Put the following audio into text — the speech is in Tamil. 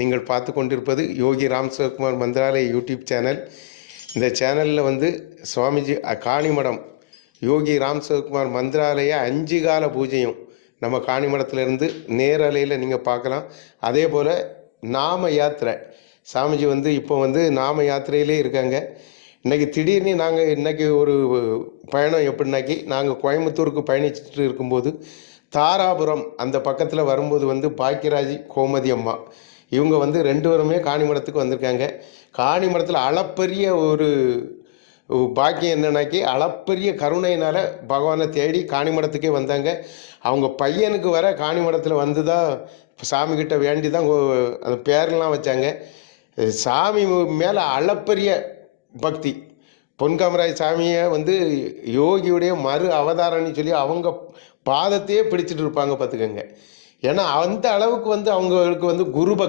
நீங்கள் பார்த்து கொண்டிருப்பது யோகி ராம் சிவகுமார் மந்திராலய யூடியூப் சேனல். இந்த சேனலில் வந்து சுவாமிஜி காணிமடம் யோகி ராம் சிவகுமார் மந்திராலய 5 கால பூஜையும் நம்ம காணிமடத்திலேருந்து நேரலையில் நீங்கள் பார்க்கலாம். அதே போல் நாம யாத்திரை சாமிஜி வந்து இப்போ வந்து நாம யாத்திரையிலே இருக்காங்க. இன்றைக்கி திடீர்னு நாங்கள் இன்றைக்கி ஒரு பயணம் எப்படின்னாக்கி நாங்கள் கோயம்புத்தூருக்கு பயணிச்சுட்டு இருக்கும்போது தாராபுரம் அந்த பக்கத்தில் வரும்போது வந்து பாக்கியராஜ் கோமதி அம்மா இவங்க வந்து 2 பேருமே காணிமடத்துக்கு வந்திருக்காங்க. காணிமடத்தில் அளப்பரிய ஒரு பாக்கியம் என்னன்னாக்கி அளப்பரிய கருணையினால் பகவானை தேடி காணிமடத்துக்கே வந்தாங்க. அவங்க பையனுக்கு வர காணிமடத்தில் வந்து தான் சாமிக்கிட்ட வேண்டி தான் அந்த பேரெல்லாம் வச்சாங்க. சாமி மேலே அளப்பரிய பக்தி. பொன்காமராஜ் சாமியை வந்து யோகியுடைய மறு அவதாரம்னு சொல்லி அவங்க பாதத்தையே பிடிச்சிட்டு இருப்பாங்க பார்த்துக்கோங்க. ஏன்னா அந்த அளவுக்கு வந்து அவங்களுக்கு வந்து குரு பக்தி.